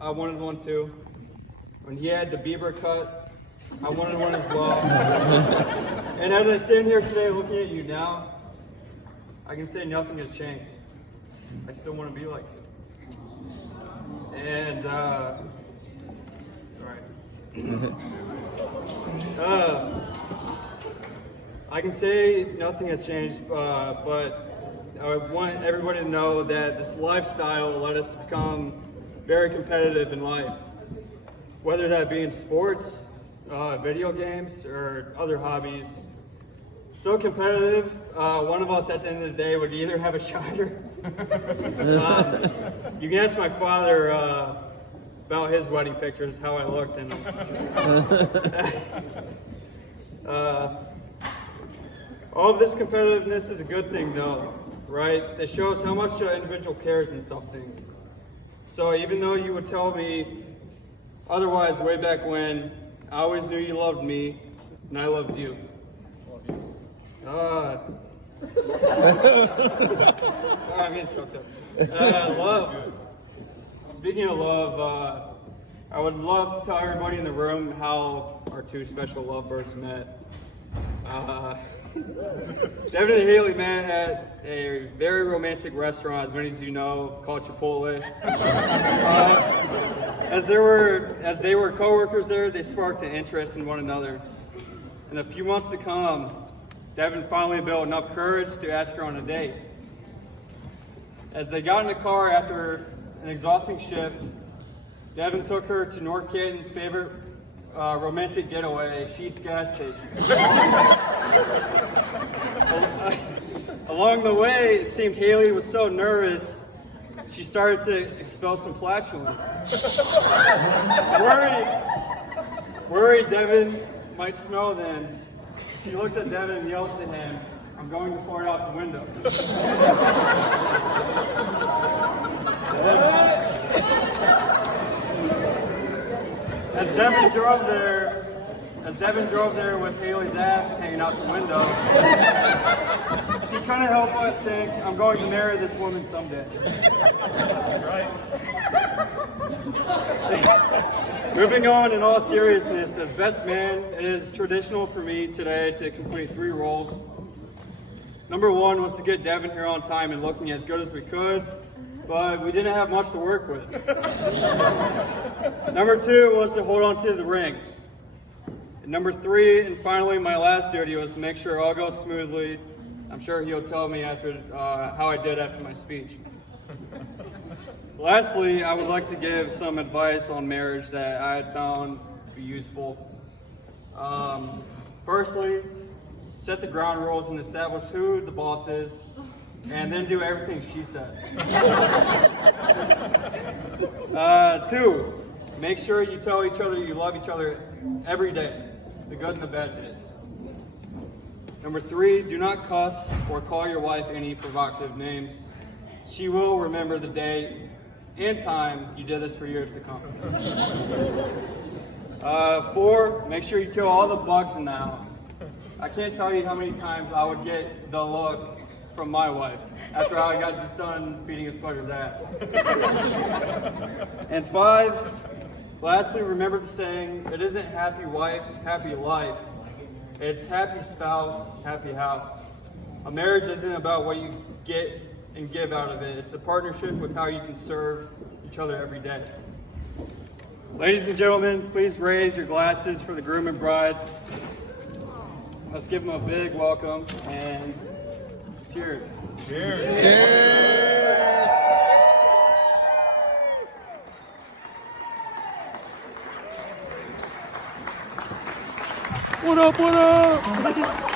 I wanted one too. When he had the Bieber cut, I wanted one as well. And as I stand here today looking at you now, I can say nothing has changed. I still want to be like you. And, sorry. I can say nothing has changed, but I want everybody to know that this lifestyle led us to become very competitive in life, whether that be in sports, video games, or other hobbies. So competitive, one of us at the end of the day would either have a shiner. You can ask my father about his wedding pictures, how I looked in them. All of this competitiveness is a good thing though, right? It shows how much an individual cares in something. So even though you would tell me otherwise way back when, I always knew you loved me, and I loved you. Sorry, I'm getting choked up. Love. Speaking of love, I would love to tell everybody in the room how our two special lovebirds met. Devon and Hayley met at a very romantic restaurant, as many as you know, called Chipotle. As they were co-workers there, they sparked an interest in one another. In a few months to come, Devon finally built enough courage to ask her on a date. As they got in the car after an exhausting shift, Devon took her to North Canton's favorite romantic getaway, Sheetz gas station. Along the way, it seemed Hayley was so nervous, she started to expel some flatulence. Worried Devon might smell them, she looked at Devon and yelled to him, "I'm going to pour it out the window." As Devon drove there with Hayley's ass hanging out the window, he couldn't help but think, "I'm going to marry this woman someday." That's right. Moving on, in all seriousness, as best man, it is traditional for me today to complete 3 roles. Number 1 was to get Devon here on time and looking as good as we could, but we didn't have much to work with. Number 2 was to hold on to the rings. And number 3, and finally my last duty, was to make sure all goes smoothly. I'm sure he'll tell me after how I did after my speech. Lastly, I would like to give some advice on marriage that I had found to be useful. Firstly, set the ground rules and establish who the boss is, and then do everything she says. 2, make sure you tell each other you love each other every day, the good and the bad days. Number 3, do not cuss or call your wife any provocative names. She will remember the day and time you did this for years to come. 4, make sure you kill all the bugs in the house. I can't tell you how many times I would get the look from my wife after I got just done beating a spider's ass. And 5, lastly, remember the saying, it isn't happy wife, happy life. It's happy spouse, happy house. A marriage isn't about what you get and give out of it. It's a partnership with how you can serve each other every day. Ladies and gentlemen, please raise your glasses for the groom and bride. Let's give them a big welcome and cheers. Cheers. Cheers. What up, what up?